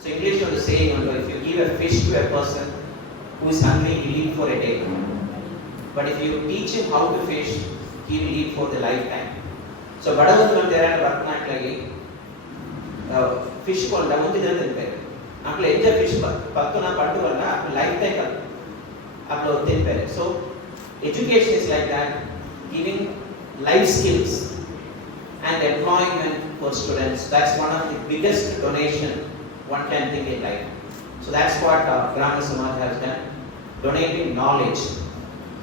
So English was saying, if you give a fish to a person who is hungry, he will eat for a day. But if you teach him how to fish, he will eat for the lifetime. So Badavundu there are Bharatanatyam fish konda ಒಂದು ದಿನ ತಿಂತಾರೆ. ಆಮೇಲೆ ಎಂಜ fish ಪತ್ತುನ ಪಟ್ಟುವಲ್ಲ life time ಅಪ್ಲೋ ತಿಂತಾರೆ. So education is like that, giving life skills and employment for students. That's one of the biggest donation one can think in life. So that's what Grama Samaj has done, donating knowledge.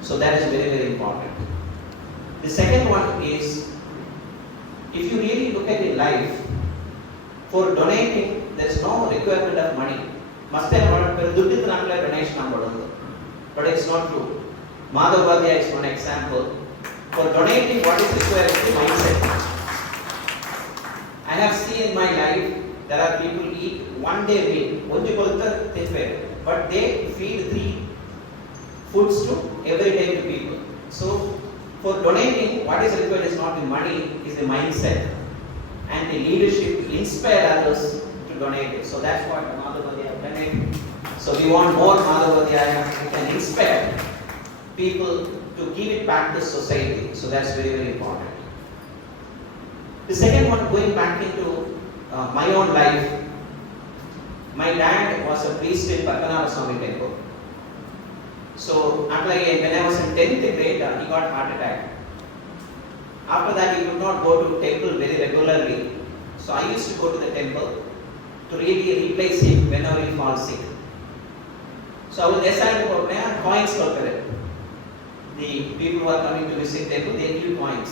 So that is very, very important. The second one is, if you really look at your life, for donating, there is no requirement of money. Must have donation, but it's not true. Madhavadya is one example. For donating, what is required is the mindset. I have seen in my life, there are people eat one day a week, but they feed 3 foods to every day to people. So for donating, what is required is not the money, is the mindset and the leadership to inspire others to donate it. So that's what Madhavadya donate. So we want more Madhavadya who can inspire people to give it back to society. So that's very, very important. The second one, going back into my own life, my dad was a priest in Padmanabha Swami temple. So when I was in 10th grade, he got heart attack. After that, he could not go to temple very regularly. So I used to go to the temple to really replace him whenever he falls sick. So I will decide to coins for the people who are coming to visit temple, they give coins.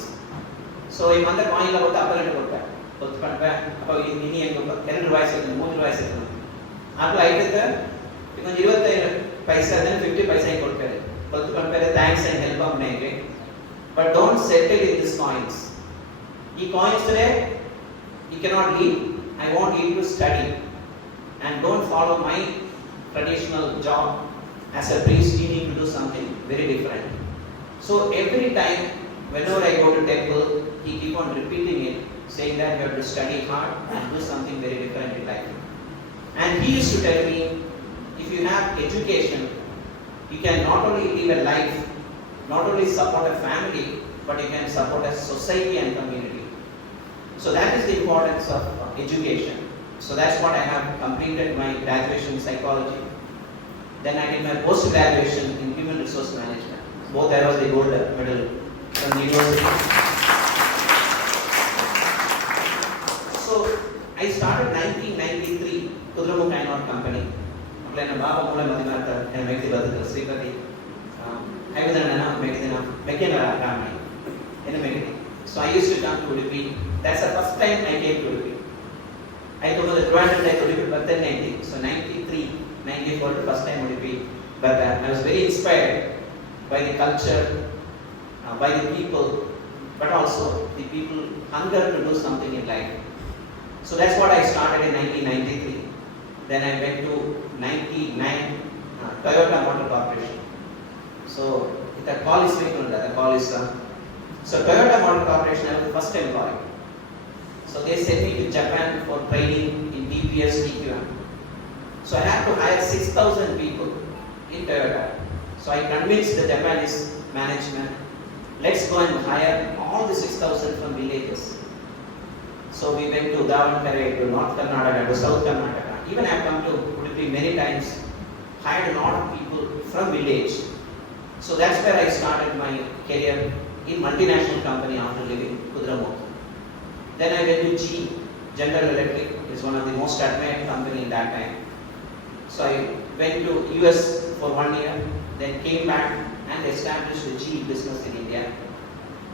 So I want the coin about the upper end of that. About mini and 2 rupees, 3 rupees. After I did that, because 25 paisa, then 50 paisa I compare. Thanks and help of me. But don't settle in these coins. These coins today, you cannot leave. I want you to study. And don't follow my traditional job as a priest. You need to do something very different. So every time, whenever I go to temple, he keep on repeating it, saying that you have to study hard and do something very different in life. And he used to tell me, if you have education, you can not only live a life, not only support a family, but you can support a society and community. So that is the importance of education. So that's what I have completed my graduation in psychology. Then I did my post-graduation in human resource management. Both I was the gold medal from the university. So I started 1993, Kudramukh company. Sreekanth. So I used to come to Udupi. That's the first time I came to Udupi. I told the Trivandrum I Udupi, but then 90. So 93, 94, the first time Udupi. But I was very inspired by the culture, by the people, but also the people hunger to do something in life. So that's what I started in 1993. Then I went to 99 Toyota Motor Corporation. So the call is so Toyota Motor Corporation, I was the first employee. So they sent me to Japan for training in DPS, TQM. So I had to hire 6,000 people in Toyota. So I convinced the Japanese management, let's go and hire all the 6,000 from villages. So we went to Davangere, to North Karnataka, to South Karnataka. Even I have come to Udupi many times, hired a lot of people from village. So that's where I started my career in multinational company after leaving Kudramukh. Then I went to GE, General Electric, is one of the most admired company in that time. So I went to US for 1 year, then came back and established the GE business in India.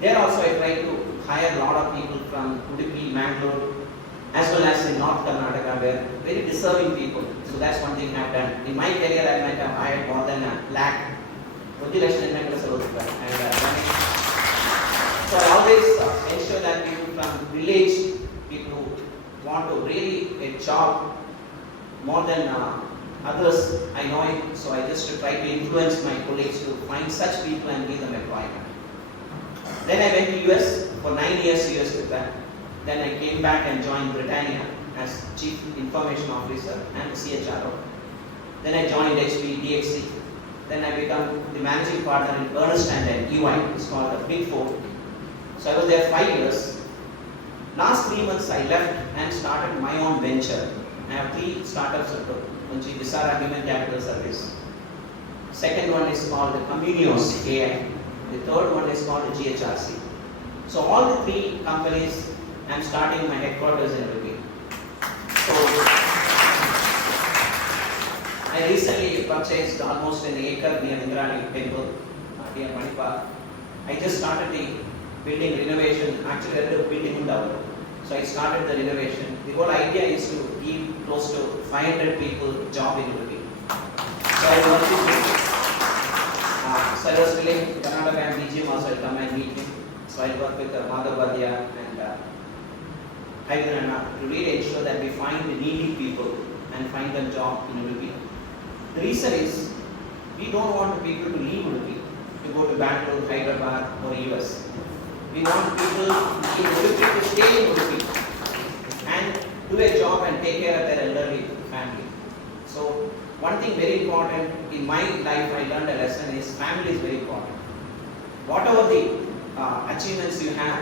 There also I tried to hire a lot of people from Udupi, Mangalore, as well as in North Karnataka, where very deserving people. So that's one thing I've done. In my career, I might have hired more than 1 lakh. So I always ensure that people from village, people who want to really get job more than others, I know it. So I just try to influence my colleagues to find such people and give them employment. Then I went to US for 9 years US with that. Then I came back and joined Britannia as Chief Information Officer and CHRO. Then I joined HP, DXC. Then I became the Managing Partner in Ernst & EY. It's called the Big Four. So I was there 5 years. Last 3 months I left and started my own venture. I have 3 startups. One is Visara Human Capital Service. Second one is called Communios AI. The third one is called GHRC. So all the 3 companies, I am starting my headquarters in Udupi. So I recently purchased almost an acre near Indrani Temple, near Manipal. I just started the building renovation, actually I did building down. So I started the renovation. The whole idea is to give close to 500 people job in Udupi. So I work with so I was telling Karnataka and BGM also will come and meet me. So I work with Madhav Badya and Hyderabad to really ensure that we find the needy people and find them job in Udupi. The reason is we don't want the people to leave Udupi to go to Bangalore, Hyderabad or US. We want people in Udupi to stay in Udupi and do a job and take care of their elderly family. So one thing very important in my life I learned a lesson is family is very important. Whatever the achievements you have,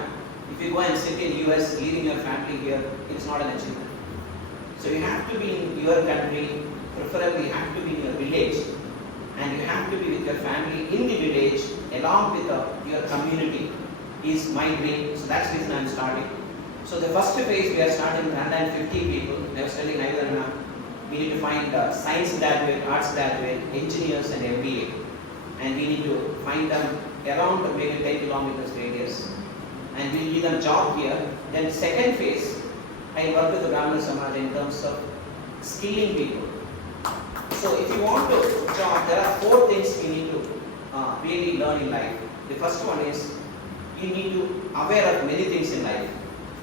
if you go and sit in US leaving your family here, it's not an achievement. So you have to be in your country, preferably you have to be in your village, and you have to be with your family in the village along with your community is my dream. So that's the reason I'm starting. So the first phase we are starting with 150 people. I was telling Naidana, we need to find science graduate, arts graduate, engineers and MBA, and we need to find them around maybe 10 kilometers radius, and we'll give them job here. Then second phase, I work with the Brahmana Samaj in terms of skilling people. So if you want to job, there are 4 things we need to really learn in life. The first one is you need to aware of many things in life.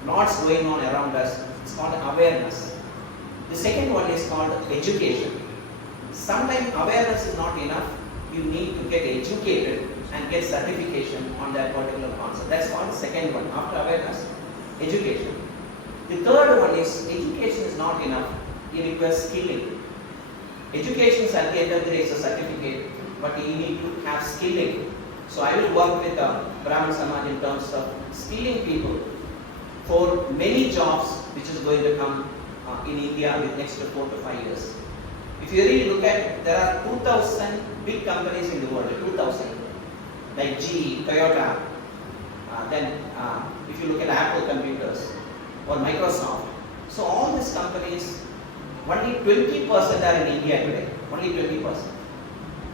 Lots going on around us. It's called awareness. The second one is called education. Sometimes awareness is not enough. You need to get educated and get certification on that particular concept. That's called the second one. After awareness, education. The third one is education is not enough. You require skilling. Education is at the end of the day is a certificate, but you need to have skilling. So I will work with Brahman Samaj in terms of skilling people for many jobs which is going to come in India with next 4 to 5 years. If you really look at, there are 2,000 big companies in the world, 2,000, like GE, Toyota, then if you look at Apple computers or Microsoft. So all these companies, only 20% are in India today, only 20%.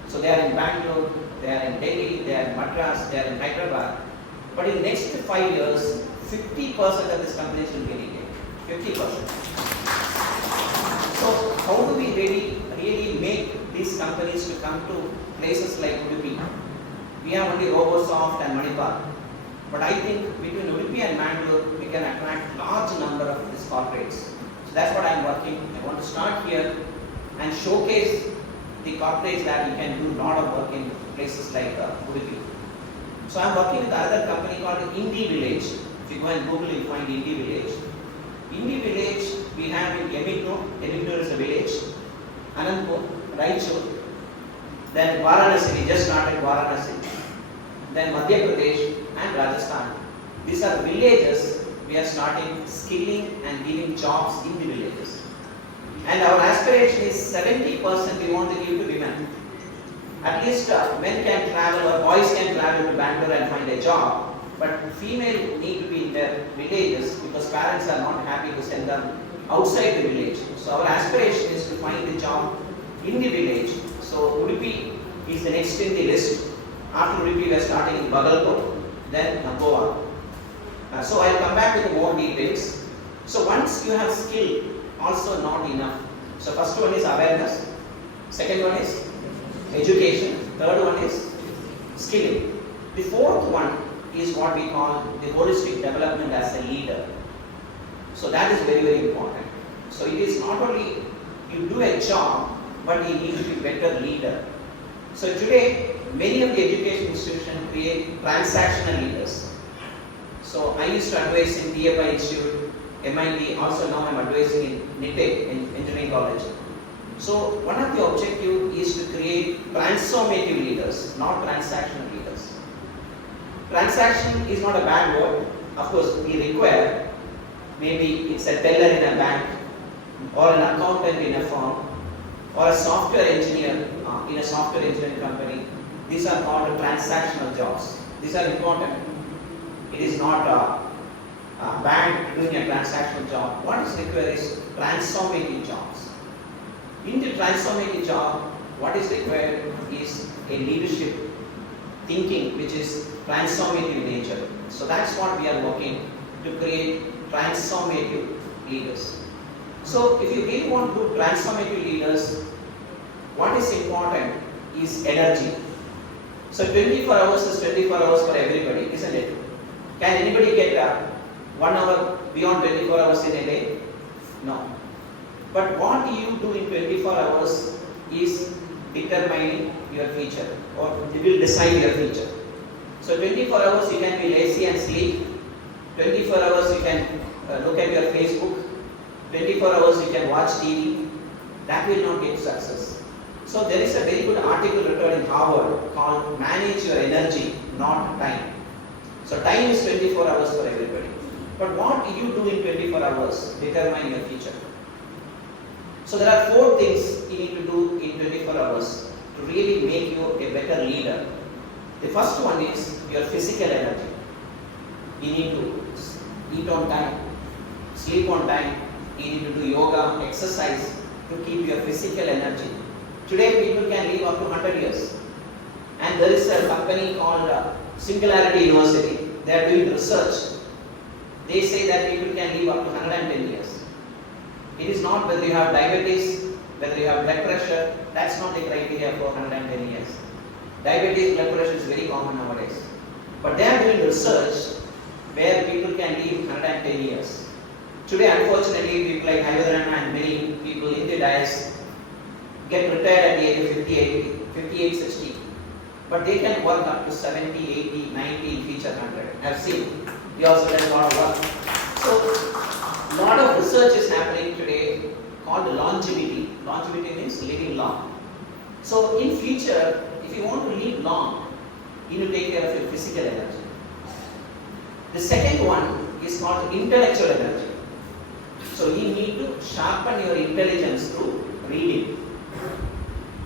So they are in Bangalore, they are in Delhi, they are in Madras, they are in Hyderabad. But in the next 5 years, 50% of these companies will be in India, 50%. So how do we really make these companies to come to places like Udupi? We have only RoboSoft and Manipal. But I think between Udupi and Bangalore, we can attract large number of these corporates. So that's what I am working. I want to start here and showcase the corporates that we can do a lot of work in places like Udupi. So I am working with another company called Indie Village. If you go and Google, you find Indie Village. Indie Village, we have in Yemikno is a village, Anandpur, Raichur, then Varanasi, we just started Varanasi, then Madhya Pradesh and Rajasthan. These are villages, we are starting skilling and giving jobs in the villages. And our aspiration is 70% we want to give to women. At least men can travel or boys can travel to Bangalore and find a job. But female need to be in their villages because parents are not happy to send them outside the village. So our aspiration is to find a job in the village. So Udupi is the next in the list. After Udupi we are starting in Bagalkot, then Goa. So I will come back with more details. So once you have skill, also not enough. So first one is awareness. Second one is education. Third one is skilling. The fourth one is what we call the holistic development as a leader. So that is very, very important. So it is not only you do a job, but you need to be better leader. So today, many of the education institutions create transactional leaders. So I used to advise in DFI Institute, MIT, also now I'm advising in NITEC, in Engineering College. So one of the objective is to create transformative leaders, not transactional leaders. Transaction is not a bad word. Of course, we require, maybe it's a teller in a bank, or an accountant in a firm, or a software engineer in a software engineering company. These are called transactional jobs. These are important. It is not bad doing a transactional job. What is required is transformative jobs. In the transformative job, what is required is a leadership thinking which is transformative in nature. So that's what we are working to create transformative leaders. So if you really want to do transformative leaders, what is important is energy. So 24 hours is 24 hours for everybody, isn't it? Can anybody get 1 hour beyond 24 hours in a day? No. But what you do in 24 hours is determining your future, or it will decide your future. So 24 hours you can be lazy and sleep. 24 hours you can look at your Facebook. 24 hours you can watch TV. That will not get success. So there is a very good article written in Harvard called Manage Your Energy, Not Time. So time is 24 hours for everybody. But what you do in 24 hours determine your future. So there are 4 things you need to do in 24 hours to really make you a better leader. The first one is your physical energy. You need to eat on time, sleep on time, you need to do yoga, exercise to keep your physical energy. Today people can live up to 100 years. And there is a company called Singularity University. They are doing research. They say that people can live up to 110 years. It is not whether you have diabetes, whether you have blood pressure, that's not the criteria for 110 years. Diabetes, blood pressure is very common nowadays. But they are doing research where people can live 110 years. Today, unfortunately, people like Haivaran and many people in the diets get retired at the age of 58, 60. But they can work up to 70, 80, 90, in future 100. I've seen. We also done a lot of work. So, a lot of research is happening today called longevity. Longevity means living long. So, in future, if you want to live long, you need to take care of your physical energy. The second one is called intellectual energy. So, you need to sharpen your intelligence through reading,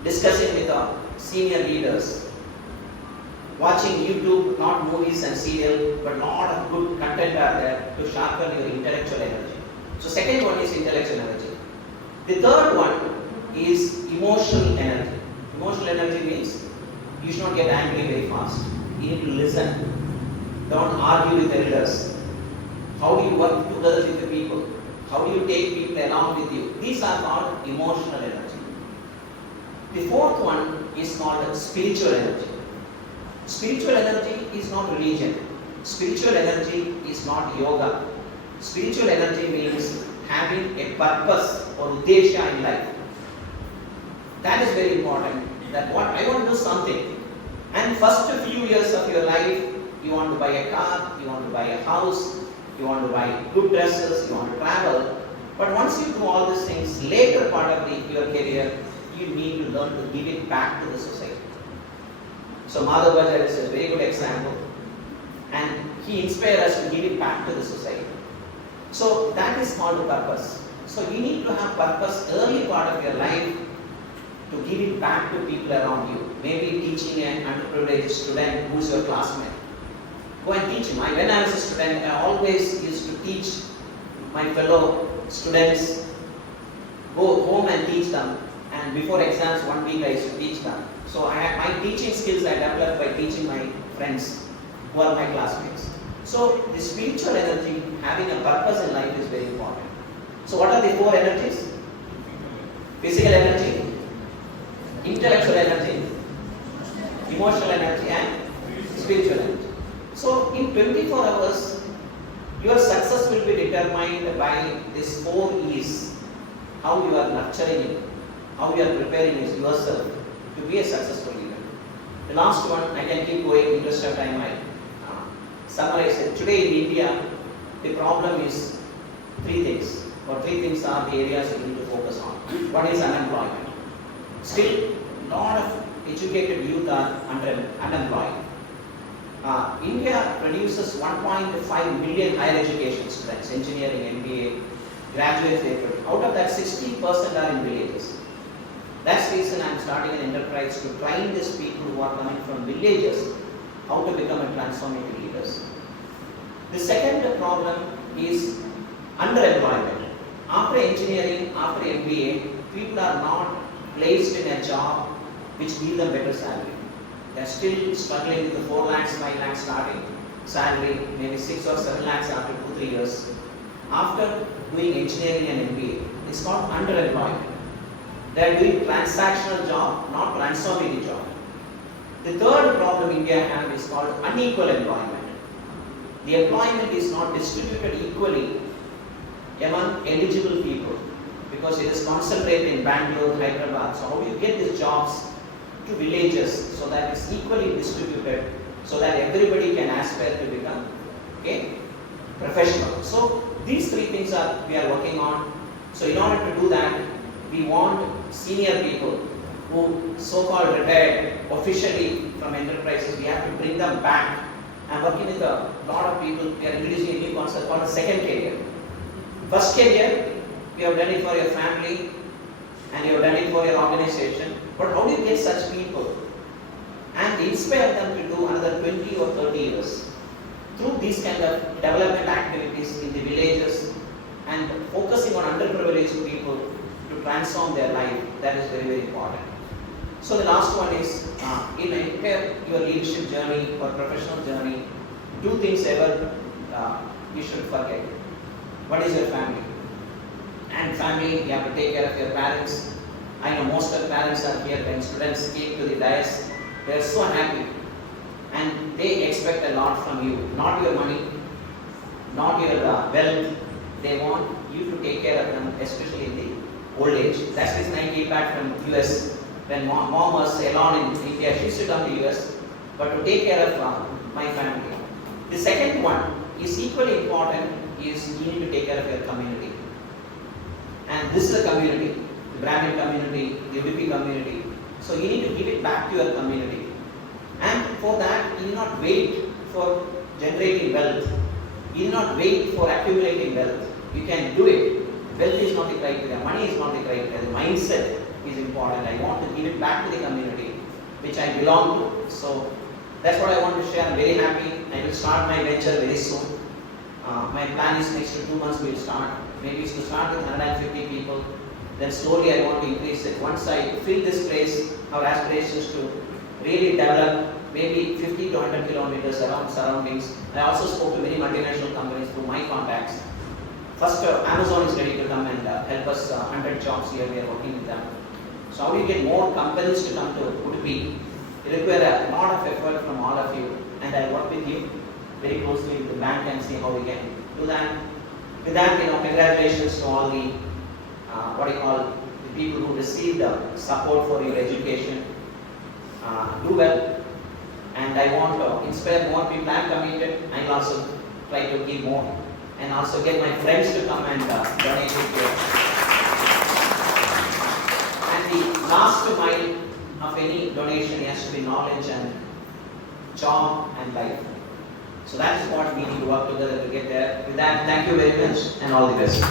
discussing with senior leaders, watching YouTube, not movies and serial, but lot of good content are there to sharpen your intellectual energy. So second one is intellectual energy. The third one is emotional energy. Emotional energy means you should not get angry very fast. You need to listen. Don't argue with elders. How do you work together with the people? How do you take people along with you? These are called emotional energy. The fourth one is called spiritual energy. Spiritual energy is not religion. Spiritual energy is not yoga. Spiritual energy means having a purpose or uddesha in life. That is very important. That what I want to do something. And first few years of your life, you want to buy a car, you want to buy a house, you want to buy good dresses, you want to travel. But once you do all these things, later part of your career, you need to learn to give it back to the society. So Madhavaja is a very good example, and he inspired us to give it back to the society. So that is called purpose. So you need to have purpose early part of your life to give it back to people around you. Maybe teaching an underprivileged student who's your classmate. Go and teach him. When I was a student, I always used to teach my fellow students, go home and teach them. And before exams, 1 week I used to teach them. So my teaching skills I developed by teaching my friends who are my classmates. So the spiritual energy, having a purpose in life is very important. So what are the 4 energies? Physical energy, intellectual energy, emotional energy, and spiritual energy. So in 24 hours, your success will be determined by these 4 E's. How you are nurturing it, how you are preparing yourself to be a successful leader. The last one, I can keep going, interest of time I summarize it. Today in India, the problem is three things. Or three things are the areas you need to focus on. One is unemployment. Still, a lot of educated youth are unemployed. India produces 1.5 million higher education students, engineering, MBA, graduate level. Out of that, 60% are in villages. That's the reason I'm starting an enterprise to train these people who are coming from villages how to become a transformative leaders. The second problem is underemployment. After engineering, after MBA, people are not placed in a job which gives them better salary. They are still struggling with the 4 lakhs, 5 lakhs starting salary, maybe 6 or 7 lakhs after 2-3 years. After doing engineering and MBA, it's called underemployment. They are doing transactional job, not transformative job. The third problem India has is called unequal employment. The employment is not distributed equally among eligible people because it is concentrated in Bangalore, Hyderabad. So how do you get these jobs to villages so that it's equally distributed so that everybody can aspire to become a professional? So these three things we are working on. So in order to do that, we want senior people who so-called retired officially from enterprises. We have to bring them back. I'm working with a lot of people. We are introducing a new concept called the second career. First career, you have done it for your family and you have done it for your organization. But how do you get such people and inspire them to do another 20 or 30 years? Through these kind of development activities in the villages and focusing on underprivileged people to transform their life, that is very, very important. So the last one is, in your leadership journey or professional journey, two things ever you should forget. What is your family? And family, you have to take care of your parents. I know most of the parents are here. When students came to the dais, they are so happy. And they expect a lot from you. Not your money, not your wealth. They want you to take care of them, especially in the old age. That's the reason I came back from US. When mom was alone in India, she used to come to US, but to take care of my family. The second one is equally important, is you need to take care of your community. And this is a community, the Brahmin community, the UDP community. So you need to give it back to your community. And for that, you need not wait for generating wealth. You need not wait for accumulating wealth. You can do it. Wealth is not the criteria, money is not the criteria, the mindset is important. I want to give it back to the community which I belong to. So that's what I want to share. I'm very happy. I will start my venture very soon. My plan is next 2 months we will start. Maybe it's to start with 150 people. Then slowly I want to increase it. Once I fill this place, our aspiration is to really develop maybe 50 to 100 kilometers around surroundings. I also spoke to many multinational companies through my contacts. First, Amazon is ready to come and help us 100 jobs here. We are working with them. So how do you get more companies to come to Udupi? It requires a lot of effort from all of you, and I work with you very closely with the bank and see how we can do that. With that, congratulations to all the the people who received support for your education. Do well, and I want to inspire more people. I am committed. I will also try to give more, and also get my friends to come and donate it here. And the last mile of any donation has to be knowledge and job and life. So that is what we need to work together to get there. With that, thank you very much and all the best.